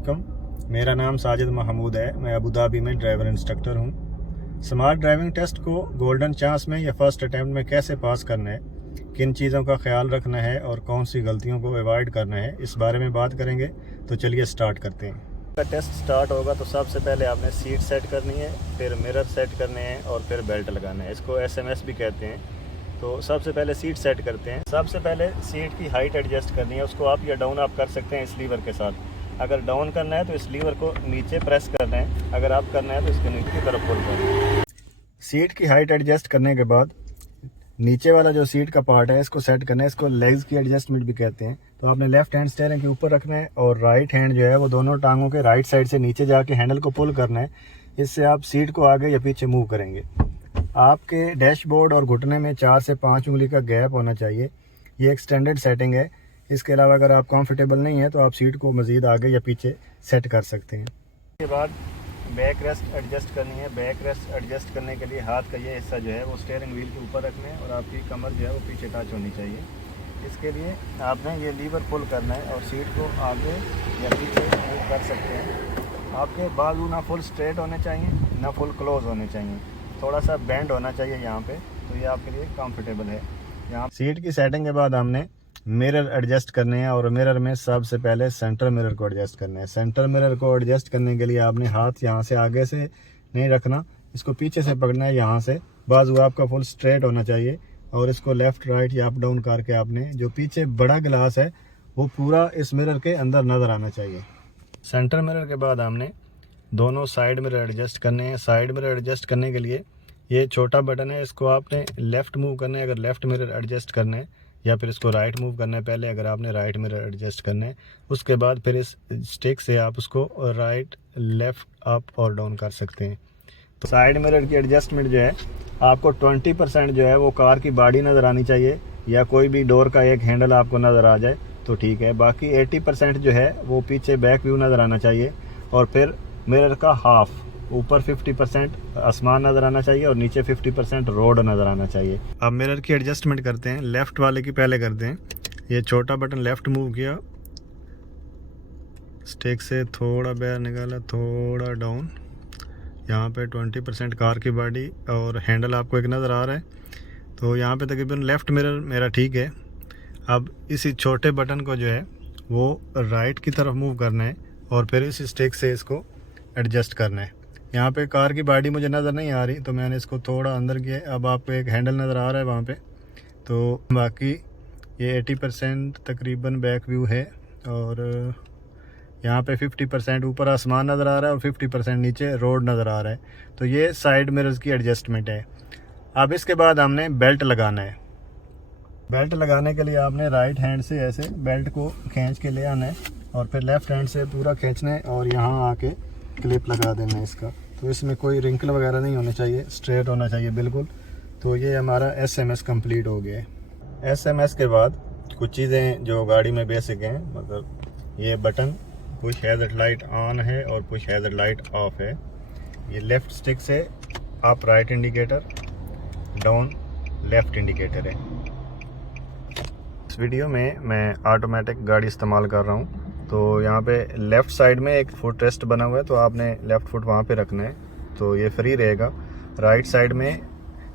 वालेकुम। मेरा नाम साजिद महमूद है। मैं अबू धाबी में ड्राइवर इंस्ट्रक्टर हूँ। स्मार्ट ड्राइविंग टेस्ट को गोल्डन चांस में या फर्स्ट अटैम्प्ट में कैसे पास करना है, किन चीज़ों का ख्याल रखना है और कौन सी गलतियों को अवॉइड करना है, इस बारे में बात करेंगे। तो चलिए स्टार्ट करते हैं। टेस्ट स्टार्ट होगा तो सबसे पहले आपने सीट सेट करनी है, फिर मिरर सेट करने हैं और फिर बेल्ट लगाना है। इसको SMS भी कहते हैं। तो सबसे पहले सीट सेट करते हैं। सबसे पहले सीट की हाइट एडजस्ट करनी है। उसको अप या डाउन आप कर सकते हैं इस लीवर के साथ। अगर डाउन करना है तो इस लीवर को नीचे प्रेस करना है, अगर अप करना है तो इसके नीचे की तरफ पुल करना है। सीट की हाइट एडजस्ट करने के बाद नीचे वाला जो सीट का पार्ट है इसको सेट करना है। इसको लेग्स की एडजस्टमेंट भी कहते हैं। तो आपने लेफ्ट हैंड स्टीयरिंग के ऊपर रखना है और राइट हैंड जो है वो दोनों टांगों के राइट साइड से नीचे जाके हैंडल को पुल करना है। इससे आप सीट को आगे या पीछे मूव करेंगे। आपके डैशबोर्ड और घुटने में 4 से 5 उंगली का गैप होना चाहिए। ये एक स्टैंडर्ड सेटिंग है। इसके अलावा अगर आप कंफर्टेबल नहीं है तो आप सीट को मज़ीद आगे या पीछे सेट कर सकते हैं। इसके बाद बैक रेस्ट एडजस्ट करनी है। बैक रेस्ट एडजस्ट करने के लिए हाथ का ये हिस्सा जो है वो स्टीयरिंग व्हील के ऊपर रखना है और आपकी कमर जो है वो पीछे टच होनी चाहिए। इसके लिए आपने ये लीवर पुल करना है और सीट को आगे या पीछे मूव कर सकते हैं। आपके बाजू ना फुल स्ट्रेट होने चाहिए ना फुल क्लोज होने चाहिए, थोड़ा सा बेंड होना चाहिए यहाँ पे, तो ये आपके लिए कंफर्टेबल है। यहाँ सीट की सेटिंग के बाद हमने मिरर एडजस्ट करने हैं और मिरर में सबसे पहले सेंटर मिरर को एडजस्ट करना है। सेंटर मिरर को एडजस्ट करने के लिए आपने हाथ यहाँ से आगे से नहीं रखना, इसको पीछे से पकड़ना है। यहाँ से बाजू आपका फुल स्ट्रेट होना चाहिए और इसको लेफ्ट राइट या अप डाउन करके आपने जो पीछे बड़ा गिलास है वो पूरा इस मिरर के अंदर नज़र आना चाहिए। सेंटर मिरर के बाद हमने दोनों साइड मिरर एडजस्ट करने हैं। साइड मिरर एडजस्ट करने के लिए ये छोटा बटन है, इसको आपने लेफ़्ट मूव करना है अगर लेफ़्ट मिरर एडजस्ट करना है, या फिर इसको राइट मूव करना है पहले अगर आपने राइट मिरर एडजस्ट करना है। उसके बाद फिर इस स्टिक से आप उसको राइट लेफ़्ट अप और डाउन कर सकते हैं। तो साइड मिरर की एडजस्टमेंट जो है आपको 20% जो है वो कार की बॉडी नज़र आनी चाहिए या कोई भी डोर का एक हैंडल आपको नज़र आ जाए तो ठीक है। बाकी 80% जो है वो पीछे बैक व्यू नज़र आना चाहिए और फिर मिरर का हाफ ऊपर 50% आसमान नज़र आना चाहिए और नीचे 50% रोड नज़र आना चाहिए। अब मिरर की एडजस्टमेंट करते हैं। लेफ़्ट वाले की पहले करते हैं। ये छोटा बटन लेफ़्ट मूव किया, स्टिक से थोड़ा बाहर निकाला, थोड़ा डाउन, यहाँ पे 20% कार की बॉडी और हैंडल आपको एक नज़र आ रहा है। तो यहाँ पे तकरीबन लेफ़्ट मिरर मेरा ठीक है। अब इसी छोटे बटन को जो है वो राइट की तरफ मूव करना है और फिर इस स्टिक से इसको एडजस्ट करना है। यहाँ पे कार की बॉडी मुझे नज़र नहीं आ रही तो मैंने इसको थोड़ा अंदर किया। अब आपको एक हैंडल नज़र आ रहा है वहाँ पे। तो बाकी ये 80% तकरीबन बैक व्यू है और यहाँ पे 50% ऊपर आसमान नज़र आ रहा है और 50% नीचे रोड नज़र आ रहा है। तो ये साइड मिरर्स की एडजस्टमेंट है। अब इसके बाद हमने बेल्ट लगाना है। बेल्ट लगाने के लिए आपने राइट हैंड से ऐसे बेल्ट को खींच के ले आना है और फिर लेफ़्ट हैंड से पूरा खींचना है और यहाँ आके क्लिप लगा देना है इसका। तो इसमें कोई रिंकल वगैरह नहीं होने चाहिए, स्ट्रेट होना चाहिए बिल्कुल। तो ये हमारा SMS कंप्लीट हो गया है। SMS के बाद कुछ चीज़ें जो गाड़ी में बेसिक हैं, मतलब ये button push hazard light on है और पुश हैज़र्ड लाइट ऑफ है। ये लेफ़्ट स्टिक से up right indicator, down left indicator है। इस वीडियो में मैं ऑटोमेटिक गाड़ी इस्तेमाल कर रहा हूँ। तो यहाँ पे लेफ़्ट साइड में एक फुट रेस्ट बना हुआ है तो आपने लेफ़्ट फुट वहाँ पे रखना है तो ये फ्री रहेगा। राइट साइड में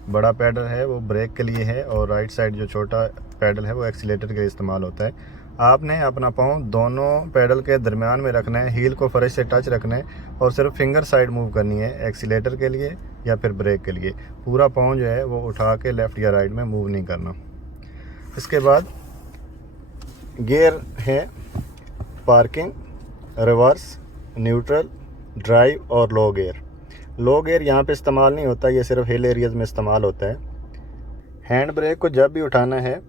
बड़ा पैडल है वो ब्रेक के लिए है और राइट साइड जो छोटा पैडल है वो एक्सीलेटर के लिए इस्तेमाल होता है। आपने अपना पाँव दोनों पैडल के दरमियान में रखना है, हील को फर्श से टच रखना है और सिर्फ फिंगर साइड मूव करनी है एक्सीलेटर के लिए या फिर ब्रेक के लिए। पूरा पाँव जो है वो उठा के लेफ़्ट या राइट में मूव नहीं करना। इसके बाद गियर है पार्किंग, रिवर्स, न्यूट्रल, ड्राइव और लो गियर। लो गियर यहाँ पे इस्तेमाल नहीं होता, ये सिर्फ हिल एरियाज़ में इस्तेमाल होता है। हैंड ब्रेक को जब भी उठाना है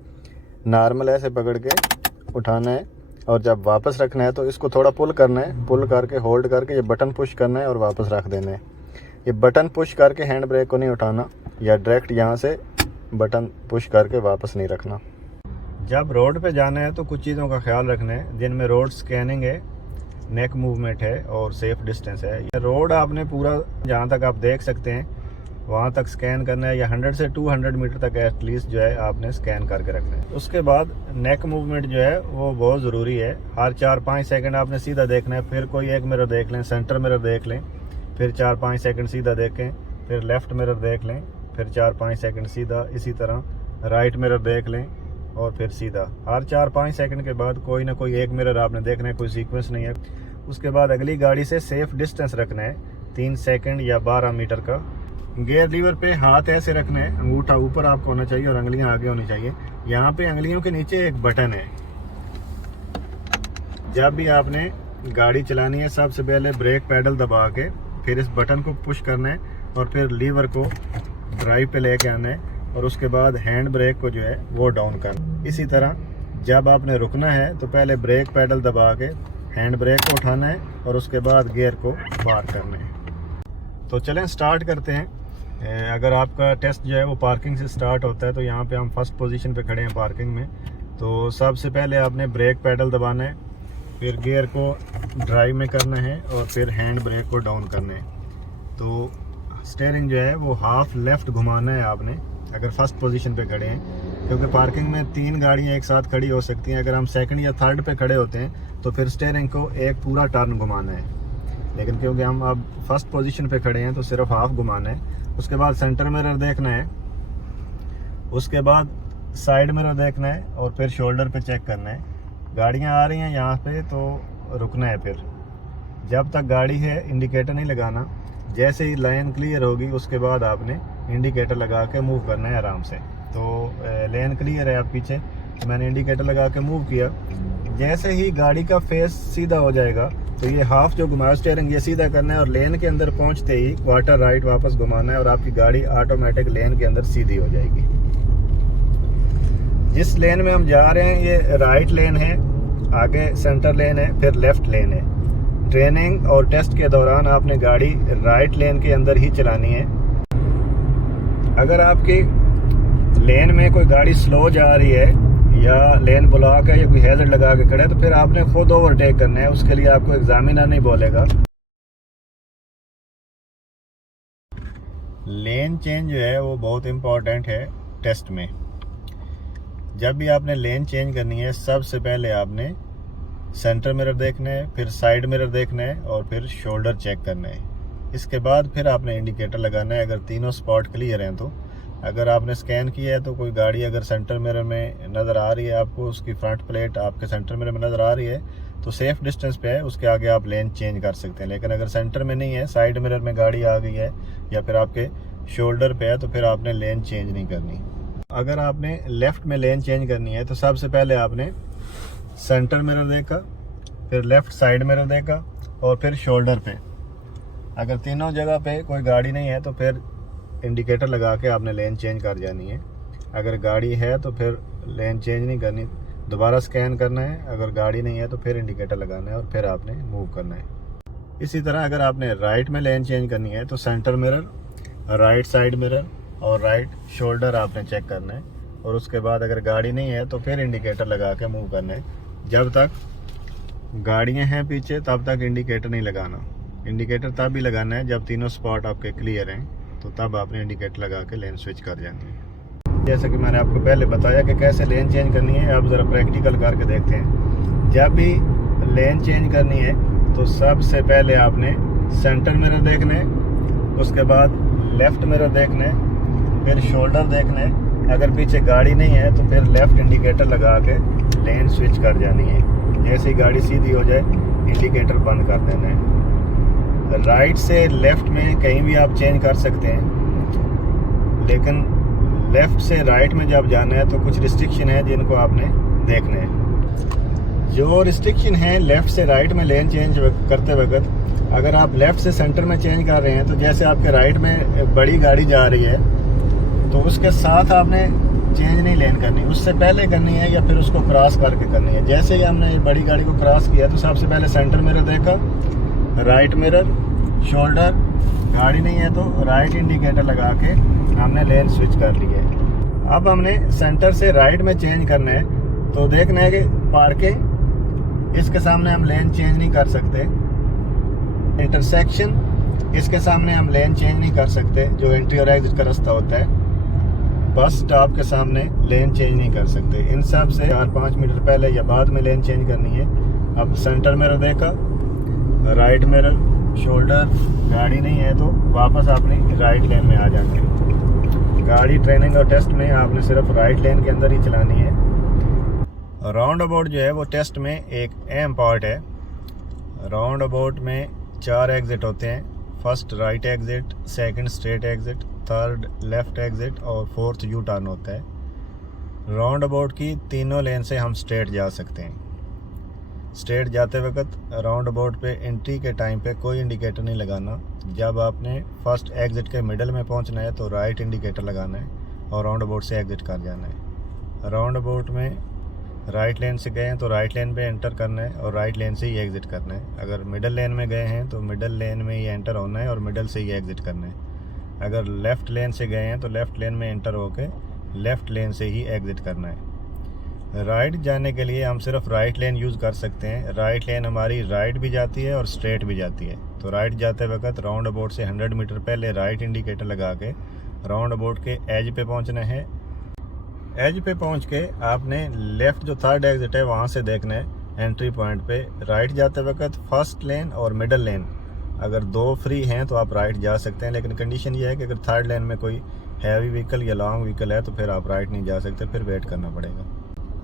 नॉर्मल ऐसे पकड़ के उठाना है और जब वापस रखना है तो इसको थोड़ा पुल करना है, पुल करके होल्ड करके ये बटन पुश करना है और वापस रख देना है। ये बटन पुश करके हैंड ब्रेक को नहीं उठाना या डायरेक्ट यहाँ से बटन पुश करके वापस नहीं रखना। जब रोड पे जाना है तो कुछ चीज़ों का ख्याल रखना है, जिनमें रोड स्कैनिंग है, नेक मूवमेंट है और सेफ डिस्टेंस है। ये रोड आपने पूरा जहाँ तक आप देख सकते हैं वहाँ तक स्कैन करना है, या 100 से 200 मीटर तक एटलीस्ट जो है आपने स्कैन करके रखना है। उसके बाद नेक मूवमेंट जो है वो बहुत ज़रूरी है। हर 4-5 सेकंड आपने सीधा देखना है, फिर कोई एक मिरर देख लें, सेंटर मिरर देख लें, फिर 4-5 सेकंड सीधा देखें, फिर लेफ़्ट मिरर देख लें, फिर 4-5 सेकंड सीधा, इसी तरह राइट मिरर देख लें और फिर सीधा। हर 4-5 सेकंड के बाद कोई ना कोई एक मिरर आपने देखना है, कोई सीक्वेंस नहीं है। उसके बाद अगली गाड़ी से सेफ डिस्टेंस रखना है 3 सेकंड या 12 मीटर का। गियर लीवर पे हाथ ऐसे रखना है, अंगूठा ऊपर आपको होना चाहिए और अंगलियां आगे होनी चाहिए। यहाँ पे अंगलियों के नीचे एक बटन है। जब भी आपने गाड़ी चलानी है, सबसे पहले ब्रेक पैडल दबा के फिर इस बटन को पुश करना है और फिर लीवर को ड्राइव पे लेके आना है और उसके बाद हैंड ब्रेक को जो है वो डाउन करना। इसी तरह जब आपने रुकना है तो पहले ब्रेक पैडल दबा के हैंड ब्रेक को उठाना है और उसके बाद गियर को पार करना है। तो चलें स्टार्ट करते हैं। अगर आपका टेस्ट जो है वो पार्किंग से स्टार्ट होता है तो यहाँ पे हम फर्स्ट पोजीशन पे खड़े हैं पार्किंग में। तो सबसे पहले आपने ब्रेक पैडल दबाना है, फिर गियर को ड्राइव में करना है और फिर हैंड ब्रेक को डाउन करना है। तो स्टीयरिंग जो है वो हाफ लेफ़्ट घुमाना है आपने अगर फर्स्ट पोजीशन पे खड़े हैं, क्योंकि पार्किंग में 3 गाड़ियाँ एक साथ खड़ी हो सकती हैं। अगर हम सेकंड या थर्ड पे खड़े होते हैं तो फिर स्टीयरिंग को एक पूरा टर्न घुमाना है, लेकिन क्योंकि हम अब फर्स्ट पोजीशन पे खड़े हैं तो सिर्फ हाफ घुमाना है। उसके बाद सेंटर मिरर देखना है, उसके बाद साइड मिरर देखना है और फिर शोल्डर पे चेक करना है। गाड़ियां आ रही हैं यहाँ पे तो रुकना है, फिर जब तक गाड़ी है इंडिकेटर नहीं लगाना। जैसे ही लाइन क्लियर होगी उसके बाद आपने इंडिकेटर लगा के मूव करना है आराम से। तो लेन क्लियर है, आप पीछे तो मैंने इंडिकेटर लगा के मूव किया। जैसे ही गाड़ी का फेस सीधा हो जाएगा तो ये हाफ जो घुमाया स्टीयरिंग ये सीधा करना है और लेन के अंदर पहुंचते ही क्वार्टर राइट वापस घुमाना है और आपकी गाड़ी ऑटोमेटिक लेन के अंदर सीधी हो जाएगी। जिस लेन में हम जा रहे हैं ये राइट लेन है, आगे सेंटर लेन है, फिर लेफ्ट लेन है। ट्रेनिंग और टेस्ट के दौरान आपने गाड़ी राइट लेन के अंदर ही चलानी है। अगर आपकी लेन में कोई गाड़ी स्लो जा रही है या लेन ब्लॉक है या कोई हैजर्ड लगा के खड़े तो फिर आपने खुद ओवरटेक करना है। उसके लिए आपको एग्जामिनर नहीं बोलेगा। लेन चेंज जो है वो बहुत इम्पोर्टेंट है टेस्ट में। जब भी आपने लेन चेंज करनी है सबसे पहले आपने सेंटर मिरर देखना है, फिर साइड मिरर देखना है और फिर शोल्डर चेक करना है। इसके बाद फिर आपने इंडिकेटर लगाना है अगर तीनों स्पॉट क्लियर हैं तो। अगर आपने स्कैन किया है तो कोई गाड़ी अगर सेंटर मिरर में नज़र आ रही है आपको, उसकी फ्रंट प्लेट आपके सेंटर मिरर में नज़र आ रही है तो सेफ डिस्टेंस पे है, उसके आगे आप लेन चेंज कर सकते हैं। लेकिन अगर सेंटर में नहीं है, साइड मिरर में गाड़ी आ गई है या फिर आपके शोल्डर पे है तो फिर आपने लेन चेंज नहीं करनी। अगर आपने लेफ़्ट में लेन चेंज करनी है तो सबसे पहले आपने सेंटर मिरर देखा, फिर लेफ़्ट साइड मिरर देखा और फिर शोल्डर पे। अगर तीनों जगह पे कोई गाड़ी नहीं है तो फिर इंडिकेटर लगा के आपने लेन चेंज कर जानी है। अगर गाड़ी है तो फिर लेन चेंज नहीं करनी, दोबारा स्कैन करना है। अगर गाड़ी नहीं है तो फिर इंडिकेटर लगाना है और फिर आपने मूव करना है। इसी तरह अगर आपने राइट में लेन चेंज करनी है तो centre mirror, right side mirror और राइट शोल्डर आपने चेक करना है और उसके बाद अगर गाड़ी नहीं है तो फिर इंडिकेटर लगा के मूव करना है। जब तक गाड़ियाँ हैं पीछे तब तक इंडिकेटर नहीं लगाना। इंडिकेटर तब भी लगाना है जब तीनों स्पॉट आपके क्लियर हैं, तो तब आपने इंडिकेटर लगा के लेन स्विच कर जानी है। जैसे कि मैंने आपको पहले बताया कि कैसे लेन चेंज करनी है, आप ज़रा प्रैक्टिकल करके देखते हैं। जब भी लेन चेंज करनी है तो सबसे पहले आपने सेंटर मिरर देखना है, उसके बाद लेफ़्ट मिरर देखना है, फिर शोल्डर देखना है। अगर पीछे गाड़ी नहीं है तो फिर लेफ़्ट इंडिकेटर लगा के लेन स्विच कर जानी है। जैसे ही गाड़ी सीधी हो जाए इंडिकेटर बंद कर देना है। राइट से लेफ़्ट में कहीं भी आप चेंज कर सकते हैं, लेकिन लेफ़्ट से राइट में जब जाना है तो कुछ रिस्ट्रिक्शन है जिनको आपने देखने हैं। जो रिस्ट्रिक्शन है लेफ़्ट से राइट में लेन चेंज करते वक्त, अगर आप लेफ़्ट से सेंटर में चेंज कर रहे हैं तो जैसे आपके राइट में बड़ी गाड़ी जा रही है तो उसके साथ आपने चेंज नहीं लेन करनी, उससे पहले करनी है या फिर उसको क्रॉस करके करनी है। जैसे ही हमने बड़ी गाड़ी को क्रॉस किया तो सबसे पहले सेंटर मिरर देखा, राइट मिरर, शोल्डर, गाड़ी नहीं है तो राइट इंडिकेटर लगा के हमने लेन स्विच कर ली है। अब हमने सेंटर से राइट में चेंज करना है तो देखना है कि पार्किंग, इसके सामने हम लेन चेंज नहीं कर सकते। इंटरसेक्शन इसके सामने हम लेन चेंज नहीं कर सकते, जो एंट्री और एग्जिट का रास्ता होता है बस स्टॉप के सामने लेन चेंज नहीं कर सकते। इन सब से 4-5 मीटर पहले या बाद में लेन चेंज करनी है। अब सेंटर मिरर देखा, राइट मिरर, शोल्डर, गाड़ी नहीं है तो वापस अपनी राइट लेन में आ जाना है। गाड़ी ट्रेनिंग और टेस्ट में आपने सिर्फ राइट लेन के अंदर ही चलानी है। राउंड अबाउट जो है वो टेस्ट में एक अहम पार्ट है। राउंड अबाउट में 4 एग्जिट होते हैं, first right exit, second straight exit, third left exit और फोर्थ यू टर्न होता है। राउंड अबाउट की तीनों लेन से हम स्ट्रेट जा सकते हैं। स्ट्रेट जाते वक्त राउंड अबाउट पे एंट्री के टाइम पे कोई इंडिकेटर नहीं लगाना। जब आपने फर्स्ट एग्जिट के मिडल में पहुंचना है तो राइट इंडिकेटर लगाना है और राउंड अबाउट से एग्जिट कर जाना है। राउंड अबाउट में राइट लेन से गए हैं तो राइट लेन पे एंटर करना है और राइट लेन से ही एग्जिट करना है। अगर मिडल लेन में गए हैं तो मिडल लेन में ही एंटर होना है और मिडल से ही एग्जिट करना है। अगर लेफ़्ट लेन से गए हैं तो लेफ़्ट लेन में एंटर होके लेफ़्ट लेन से ही एग्जिट करना है। राइट जाने के लिए हम सिर्फ राइट लेन यूज़ कर सकते हैं। राइट लेन हमारी राइट भी जाती है और स्ट्रेट भी जाती है। तो राइट जाते वक्त राउंड अबाउट से 100 मीटर पहले राइट इंडिकेटर लगा के राउंड अबाउट के एज पे पहुंचना है। एज पे पहुंच के आपने लेफ़्ट जो थर्ड एग्जिट है वहाँ से देखना है एंट्री पॉइंट पे। राइट जाते वक्त फर्स्ट लेन और मिडल लेन अगर 2 फ्री हैं तो आप राइट जा सकते हैं, लेकिन कंडीशन ये है कि अगर थर्ड लेन में कोई हैवी व्हीकल या लॉन्ग व्हीकल है तो फिर आप राइट नहीं जा सकते, फिर वेट करना पड़ेगा।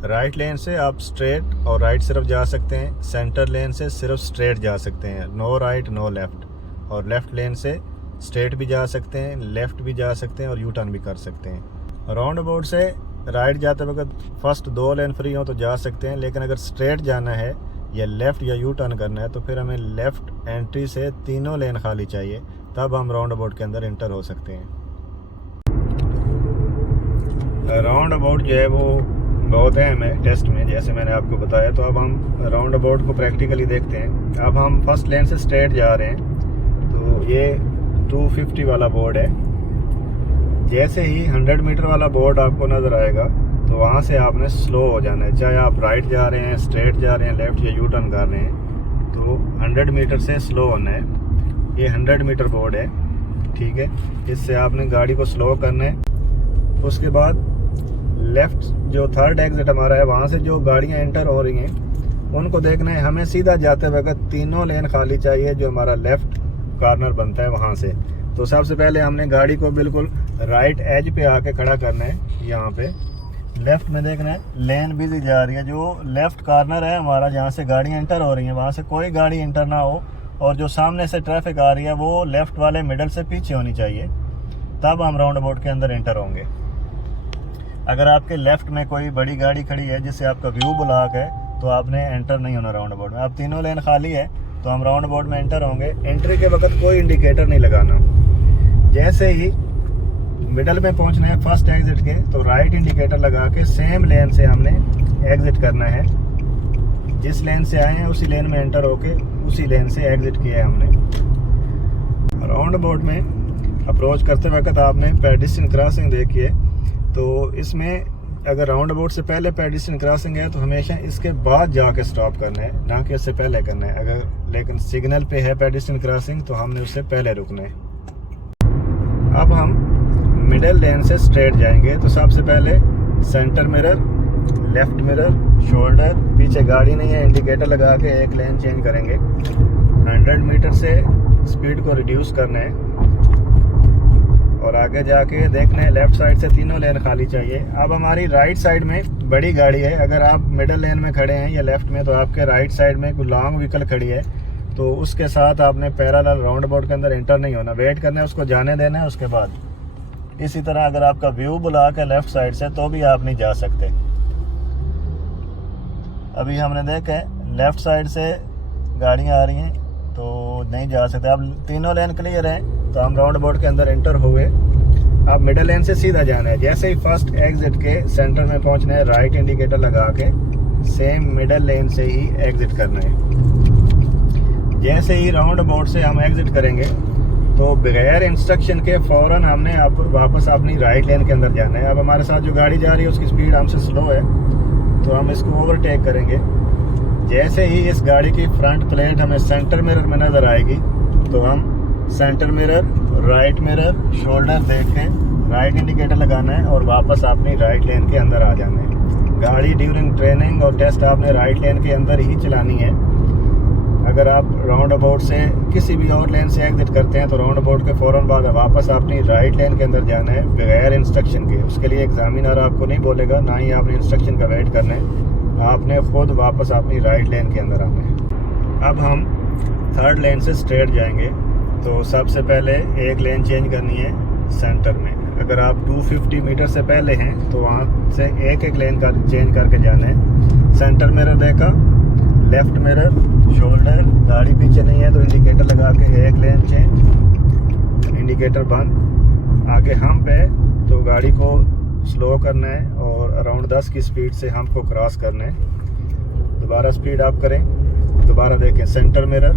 राइट लेन से आप स्ट्रेट और राइट सिर्फ जा सकते हैं, सेंटर लेन से सिर्फ स्ट्रेट जा सकते हैं, नो राइट नो लेफ़्ट। और लेफ़्ट लेन से स्ट्रेट भी जा सकते हैं, लेफ़्ट भी जा सकते हैं और यू टर्न भी कर सकते हैं। राउंड अबाउट से राइट जाते वक्त फर्स्ट 2 लेन फ्री हो तो जा सकते हैं, लेकिन अगर स्ट्रेट जाना है या लेफ़्ट या यू टर्न करना है तो फिर हमें लेफ़्ट एंट्री से तीनों लेन खाली चाहिए, तब हम राउंड अबाउट के अंदर इंटर हो सकते हैं। राउंड अबाउट जो है वो बहुत अहम है टेस्ट में, जैसे मैंने आपको बताया। तो अब हम राउंड अबाउट को प्रैक्टिकली देखते हैं। अब हम फर्स्ट लेन से स्ट्रेट जा रहे हैं, तो ये 250 वाला बोर्ड है। जैसे ही 100 मीटर वाला बोर्ड आपको नज़र आएगा तो वहाँ से आपने स्लो हो जाना है, चाहे आप राइट जा रहे हैं, स्ट्रेट जा रहे हैं, लेफ़्ट या यू टर्न कर रहे हैं, तो 100 मीटर से स्लो होना है। ये 100 मीटर बोर्ड है, ठीक है। इससे आपने गाड़ी को स्लो करना है। उसके बाद लेफ़्ट जो थर्ड एग्जिट हमारा है वहाँ से जो गाड़ियाँ एंटर हो रही हैं उनको देखना है। हमें सीधा जाते वक्त तीनों लेन खाली चाहिए जो हमारा लेफ़्ट कॉर्नर बनता है वहाँ से। तो सबसे पहले हमने गाड़ी को बिल्कुल राइट एज पे आके खड़ा करना है। यहाँ पे लेफ़्ट में देखना है लेन बिजी जा रही है, जो लेफ़्ट कॉर्नर है हमारा जहाँ से गाड़ियाँ एंटर हो रही हैं वहाँ से कोई गाड़ी एंटर ना हो, और जो सामने से ट्रैफिक आ रही है वो लेफ़्ट वाले मिडल से पीछे होनी चाहिए, तब हम राउंड अबाउट के अंदर एंटर होंगे। अगर आपके लेफ़्ट में कोई बड़ी गाड़ी खड़ी है जिससे आपका व्यू ब्लॉक है तो आपने एंटर नहीं होना राउंड अबाउट में। अब तीनों लेन खाली है तो हम राउंड अबाउट में एंटर होंगे। एंट्री के वक्त कोई इंडिकेटर नहीं लगाना। जैसे ही मिडल में पहुंचना है फर्स्ट एग्जिट के तो राइट इंडिकेटर लगा के सेम लेन से हमने एग्जिट करना है। जिस लेन से आए हैं उसी लेन में एंटर होके उसी लेन से एग्जिट किया है हमने। राउंड अबाउट में अप्रोच करते वक्त आपने पेडिस्ट्रियन क्रॉसिंग देखी है, तो इसमें अगर राउंड अबाउट से पहले पेडिस्ट्रियन क्रॉसिंग है तो हमेशा इसके बाद जाके स्टॉप करना है, ना कि उससे पहले करना है। अगर लेकिन सिग्नल पे है पेडिस्ट्रियन क्रॉसिंग तो हमने उससे पहले रुकना है। अब हम मिडल लेन से स्ट्रेट जाएंगे, तो सबसे पहले centre mirror, left mirror, shoulder, पीछे गाड़ी नहीं है, इंडिकेटर लगा के एक लेन चेंज करेंगे। 100 मीटर से स्पीड को रिड्यूस करना है और आगे जाके देखना है लेफ्ट साइड से तीनों लेन खाली चाहिए। अब हमारी राइट साइड में बड़ी गाड़ी है, अगर आप मिडल लेन में खड़े हैं या लेफ्ट में तो आपके राइट साइड में कोई लॉन्ग व्हीकल खड़ी है तो उसके साथ आपने पैरेलल राउंड अबाउट के अंदर एंटर नहीं होना, वेट करना है, उसको जाने देना है। उसके बाद इसी तरह अगर आपका व्यू ब्लॉक है लेफ्ट साइड से तो भी आप नहीं जा सकते। अभी हमने देखा है लेफ्ट साइड से गाड़ियां आ रही हैं तो नहीं जा सकते। अब तीनों लेन क्लियर हैं तो हम राउंड अबाउट के अंदर एंटर हुए। अब मिडल लेन से सीधा जाना है। जैसे ही फर्स्ट एग्जिट के सेंटर में पहुंचना है, राइट इंडिकेटर लगा के सेम मिडल लेन से ही एग्जिट करना है। जैसे ही राउंड अबाउट से हम एग्जिट करेंगे तो बगैर इंस्ट्रक्शन के फ़ौरन हमने वापस अपनी राइट लेन के अंदर जाना है। अब हमारे साथ जो गाड़ी जा रही है उसकी स्पीड हमसे स्लो है तो हम इसको ओवरटेक करेंगे। जैसे ही इस गाड़ी की फ्रंट प्लेट हमें सेंटर मिरर में नज़र आएगी तो हम centre mirror, right mirror, shoulder देख के राइट इंडिकेटर लगाना है और वापस अपनी राइट लेन के अंदर आ जाना है। गाड़ी ड्यूरिंग ट्रेनिंग और टेस्ट आपने राइट लेन के अंदर ही चलानी है। अगर आप राउंड अबाउट से किसी भी और लेन से एग्जिट करते हैं तो राउंड अबाउट के फ़ौरन बाद वापस अपनी राइट लेन के अंदर जाना है बगैर इंस्ट्रक्शन के। उसके लिए एग्जामिनर आपको नहीं बोलेगा, ना ही आपने इंस्ट्रक्शन का वेट करना है, आपने खुद वापस अपनी राइट लेन के अंदर आना है। अब हम थर्ड लेन से स्ट्रेट जाएंगे। तो सबसे पहले एक लेन चेंज करनी है सेंटर में। अगर आप 250 मीटर से पहले हैं तो वहाँ से एक एक लेन का चेंज करके जाना है। सेंटर मिरर देखा, लेफ्ट मिरर, शोल्डर, गाड़ी पीछे नहीं है तो इंडिकेटर लगा के एक लेन चेंज, इंडिकेटर बंद। आगे हम्प है तो गाड़ी को स्लो करना है और अराउंड 10 की स्पीड से हम्प को क्रॉस करना है। दोबारा स्पीड अप करें, दोबारा देखें, सेंटर मिरर,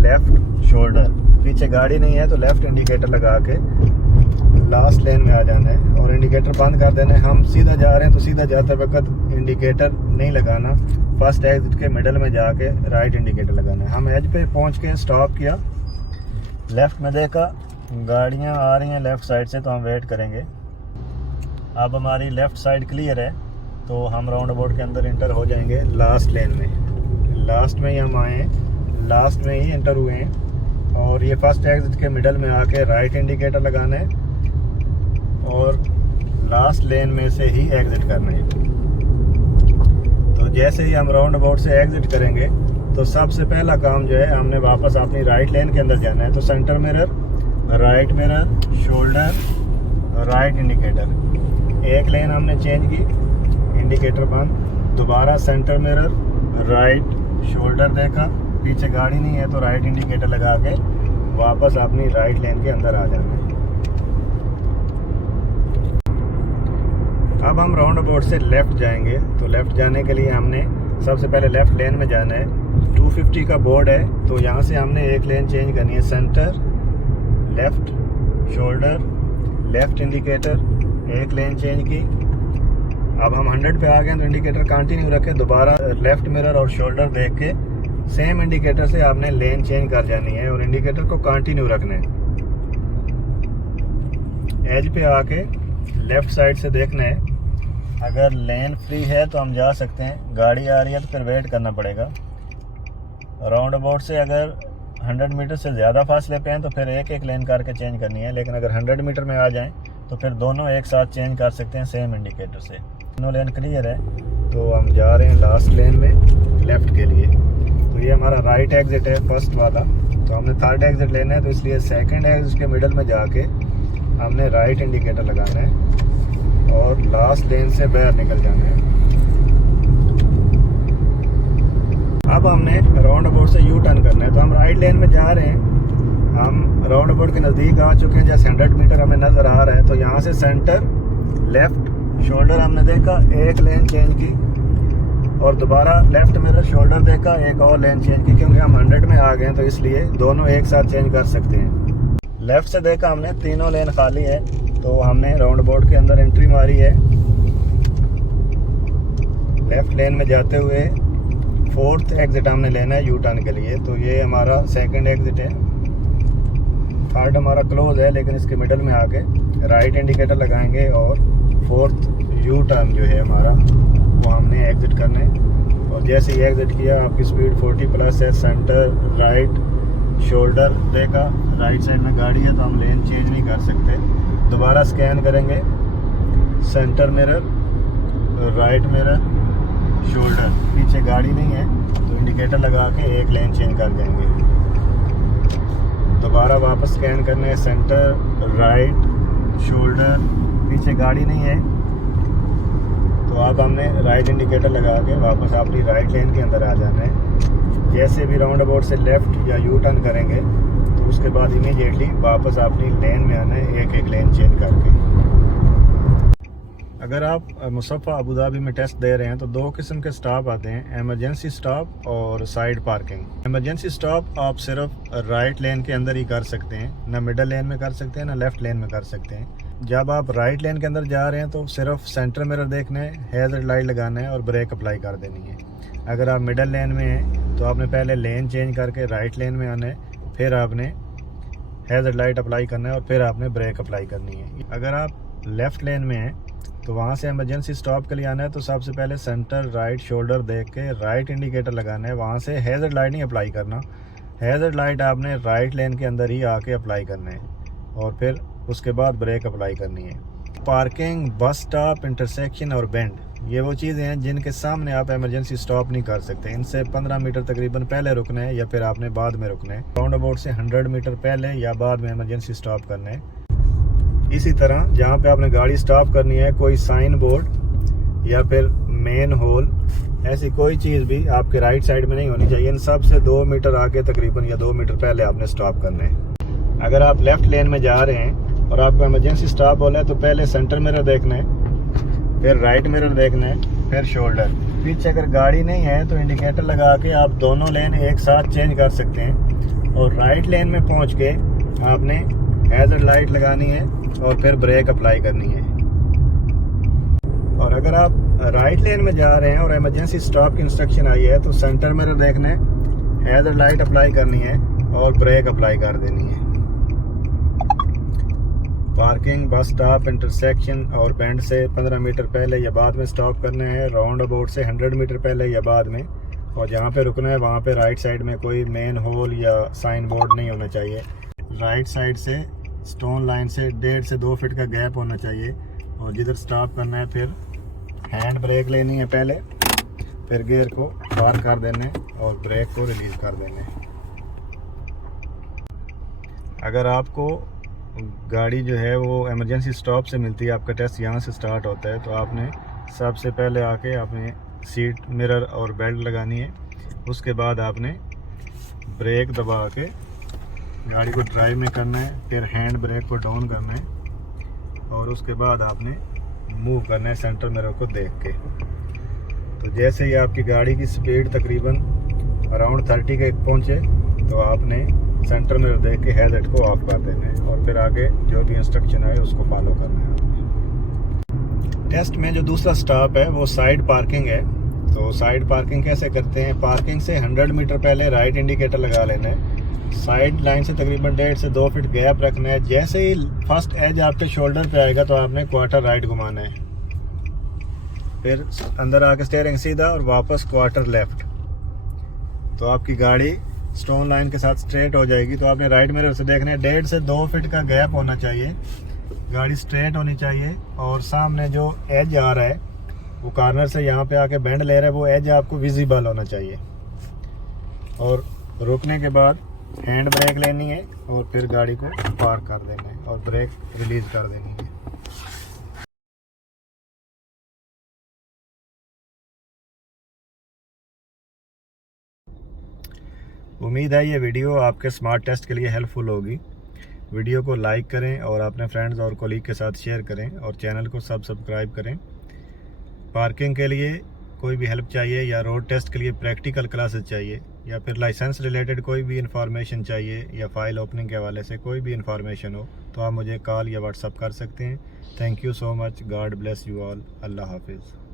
लेफ्ट, शोल्डर, पीछे गाड़ी नहीं है तो लेफ्ट इंडिकेटर लगा के लास्ट लेन में आ जाना है और इंडिकेटर बंद कर देना है। हम सीधा जा रहे हैं तो सीधा जाते वक्त इंडिकेटर नहीं लगाना, फर्स्ट एग्जिट के मिडल में जाके राइट इंडिकेटर लगाना है। हम एज पे पहुंच के स्टॉप किया, लेफ्ट में देखा गाड़ियां आ रही हैं लेफ्ट साइड से तो हम वेट करेंगे। अब हमारी लेफ्ट साइड क्लियर है तो हम राउंड अबाउट के अंदर इंटर हो जाएंगे लास्ट लेन में। लास्ट में ही हम आए हैं, लास्ट में ही इंटर हुए हैं और ये फर्स्ट एग्जिट के मिडल में आके राइट इंडिकेटर लगाना है और लास्ट लेन में से ही एग्जिट करना है। तो जैसे ही हम राउंड अबाउट से एग्जिट करेंगे तो सबसे पहला काम जो है हमने वापस अपनी राइट लेन के अंदर जाना है। तो centre mirror, right mirror, shoulder, right indicator, एक लेन हमने चेंज की, इंडिकेटर बंद। दोबारा सेंटर मिरर, राइट, शोल्डर देखा, पीछे गाड़ी नहीं है तो राइट इंडिकेटर लगा के वापस अपनी राइट लेन के अंदर आ जाना है। अब हम राउंड अबाउट से लेफ़्ट जाएंगे। तो लेफ़्ट जाने के लिए हमने सबसे पहले लेफ़्ट लेन में जाना है। 250 का बोर्ड है तो यहाँ से हमने एक लेन चेंज करनी है। Centre, left, shoulder, left indicator, एक लेन चेंज की। अब हम 100 पे आ गए तो इंडिकेटर कंटिन्यू रखे, दोबारा लेफ़्ट मिरर और शोल्डर देख के सेम इंडिकेटर से आपने लेन चेंज कर जानी है और इंडिकेटर को कंटिन्यू रखना है। एज पे आके लेफ़्ट साइड से देखना है, अगर लेन फ्री है तो हम जा सकते हैं, गाड़ी आ रही है तो फिर वेट करना पड़ेगा। राउंड अबाउट से अगर 100 मीटर से ज़्यादा फासले पे हैं तो फिर एक एक लेन करके चेंज करनी है, लेकिन अगर 100 मीटर में आ जाएं तो फिर दोनों एक साथ चेंज कर सकते हैं सेम इंडिकेटर से। दोनों लेन क्लियर है तो हम जा रहे हैं लास्ट लेन में लेफ़्ट के लिए। तो ये हमारा राइट एग्जिट है फर्स्ट वाला, तो हमने थर्ड एग्जिट लेना है तो इसलिए सेकेंड एग्जिट के मिडल में जाके हमने राइट इंडिकेटर लगाना है और लास्ट लेन से बाहर निकल जाना है। अब हमने राउंड अबाउट से यू टर्न करना है तो हम राइट लेन में जा रहे हैं। हम राउंड अबाउट के नज़दीक आ चुके हैं, जैसे 100 मीटर हमें नज़र आ रहा है। तो यहाँ से सेंटर, लेफ़्ट, शोल्डर हमने देखा, एक लेन चेंज की और दोबारा लेफ़्ट मिरर, शोल्डर देखा, एक और लेन चेंज की, क्योंकि हम 100 में आ गए हैं तो इसलिए दोनों एक साथ चेंज कर सकते हैं। लेफ़्ट से देखा हमने, तीनों लेन खाली है तो हमने राउंड अबाउट के अंदर एंट्री मारी है। लेफ़्ट लेन में जाते हुए फोर्थ एग्जिट हमने लेना है यू टर्न के लिए। तो ये हमारा सेकंड एग्जिट है, थर्ड हमारा क्लोज है, लेकिन इसके मिडल में आके राइट इंडिकेटर लगाएंगे और फोर्थ यू टर्न जो है हमारा वो हमने एग्जिट करना है। और जैसे ही एग्जिट किया आपकी स्पीड 40+ है। सेंटर, राइट, शोल्डर देखा, राइट साइड में गाड़ी है तो हम लेन चेंज नहीं कर सकते। दोबारा स्कैन करेंगे, centre mirror, right mirror, shoulder, पीछे गाड़ी नहीं है तो इंडिकेटर लगा के एक लेन चेंज कर देंगे। दोबारा वापस स्कैन करने, सेंटर, राइट, शोल्डर, पीछे गाड़ी नहीं है तो अब हमने राइट इंडिकेटर लगा के वापस अपनी राइट लेन के अंदर आ जाना है। जैसे भी राउंड अबाउट से लेफ़्ट या यू टर्न करेंगे तो उसके बाद इमीडिएटली वापस अपनी लेन में आना है, एक एक लेन चेंज करके। अगर आप मुसफ़ा अबू धाबी में टेस्ट दे रहे हैं तो दो किस्म के स्टॉप आते हैं, एमरजेंसी स्टॉप और साइड पार्किंग। एमरजेंसी स्टॉप आप सिर्फ राइट लेन के अंदर ही कर सकते हैं, ना मिडल लेन में कर सकते हैं ना लेफ़्ट लेन में कर सकते हैं। जब आप राइट लेन के अंदर जा रहे हैं तो सिर्फ सेंटर मिरर देखना है, हैज़र्ड लाइट लगाना है और ब्रेक अप्लाई कर देनी है। अगर आप मिडल लेन में हैं तो आपने पहले लेन चेंज करके राइट लेन में आना है, फिर आपने हैज़र्ड लाइट अप्लाई करना है और फिर आपने ब्रेक अप्लाई करनी है। अगर आप लेफ़्ट लेन में हैं तो वहाँ से इमरजेंसी स्टॉप के लिए आना है तो सबसे पहले सेंटर राइट शोल्डर देख के राइट इंडिकेटर लगाना है। वहाँ से हैज़र्ड लाइट नहीं अप्लाई करना, हैज़र्ड लाइट आपने राइट लेन के अंदर ही आके अप्लाई करना है और फिर उसके बाद ब्रेक अप्लाई करनी है। पार्किंग, बस स्टॉप, इंटरसेक्शन और बेंड, ये वो चीज़ें हैं जिनके सामने आप इमरजेंसी स्टॉप नहीं कर सकते। इनसे 15 मीटर तकरीबन पहले रुकना है या फिर आपने बाद में रुकना है। राउंड अबाउट से 100 मीटर पहले या बाद में इमरजेंसी स्टॉप करना है। इसी तरह जहाँ पे आपने गाड़ी स्टॉप करनी है, कोई साइन बोर्ड या फिर मेन होल, ऐसी कोई चीज़ भी आपके राइट साइड में नहीं होनी चाहिए। इन सब से 2 मीटर आगे तकरीबन या 2 मीटर पहले आपने स्टॉप करना है। अगर आप लेफ़्ट लेन में जा रहे हैं और आपको इमरजेंसी स्टॉप बोला है तो पहले सेंटर मिरर देखना है, फिर राइट मिरर देखना है, फिर शोल्डर। पीछे अगर गाड़ी नहीं है तो इंडिकेटर लगा के आप दोनों लेन एक साथ चेंज कर सकते हैं और राइट लेन में पहुंच के आपने हैज़र्ड लाइट लगानी है और फिर ब्रेक अप्लाई करनी है। और अगर आप राइट लेन में जा रहे हैं और इमरजेंसी स्टॉप की इंस्ट्रक्शन आई है तो सेंटर मिरर देखना है, हैज़र्ड लाइट अप्लाई करनी है और ब्रेक अप्लाई कर देनी है। पार्किंग, बस स्टॉप, इंटरसेक्शन और बेंड से 15 मीटर पहले या बाद में स्टॉप करना है। राउंड अबाउट से 100 मीटर पहले या बाद में। और जहाँ पे रुकना है वहाँ पे राइट साइड में कोई मेन होल या साइन बोर्ड नहीं होना चाहिए। राइट साइड से स्टोन लाइन से 1.5 से 2 फीट का गैप होना चाहिए। और जिधर स्टॉप करना है फिर हैंड ब्रेक लेनी है पहले, फिर गियर को पार कर देने और ब्रेक को रिलीज कर देने। अगर आपको गाड़ी जो है वो इमरजेंसी स्टॉप से मिलती है, आपका टेस्ट यहाँ से स्टार्ट होता है, तो आपने सबसे पहले आके आपने सीट मिरर और बेल्ट लगानी है। उसके बाद आपने ब्रेक दबा के गाड़ी को ड्राइव में करना है, फिर हैंड ब्रेक को डाउन करना है और उसके बाद आपने मूव करना है सेंटर मिरर को देख के। तो जैसे ही आपकी गाड़ी की स्पीड तकरीबन अराउंड 30 के पहुँचे तो आपने सेंटर मिरर देख के हैज़र्ड को ऑफ कर देना है और फिर आगे जो भी इंस्ट्रक्शन है उसको फॉलो करना है। टेस्ट में जो दूसरा स्टॉप है वो साइड पार्किंग है। तो साइड पार्किंग कैसे करते हैं? पार्किंग से 100 मीटर पहले राइट इंडिकेटर लगा लेना है। साइड लाइन से तकरीबन 1.5 से 2 फीट गैप रखना है। जैसे ही फर्स्ट एज आपके शोल्डर पे आएगा तो आपने क्वार्टर राइट घुमाना है, फिर अंदर आके स्टीयरिंग सीधा और वापस क्वार्टर लेफ्ट। तो आपकी गाड़ी स्टोन लाइन के साथ स्ट्रेट हो जाएगी। तो आपने राइट मिरर से देखना है 1.5 से 2 फीट का गैप होना चाहिए, गाड़ी स्ट्रेट होनी चाहिए और सामने जो एज आ रहा है वो कॉर्नर से यहाँ पे आके बेंड ले रहा है, वो एज आपको विजिबल होना चाहिए। और रुकने के बाद हैंड ब्रेक लेनी है और फिर गाड़ी को पार्क कर देना है और ब्रेक रिलीज कर देनी है। उम्मीद है ये वीडियो आपके स्मार्ट टेस्ट के लिए हेल्पफुल होगी। वीडियो को लाइक करें और अपने फ्रेंड्स और कोलीग के साथ शेयर करें और चैनल को सब्सक्राइब करें। पार्किंग के लिए कोई भी हेल्प चाहिए या रोड टेस्ट के लिए प्रैक्टिकल क्लासेस चाहिए या फिर लाइसेंस रिलेटेड कोई भी इंफॉर्मेशन चाहिए या फाइल ओपनिंग के हवाले से कोई भी इंफॉर्मेशन हो तो आप मुझे कॉल या व्हाट्सअप कर सकते हैं। Thank you so much. God bless you all. Allah हाफिज़।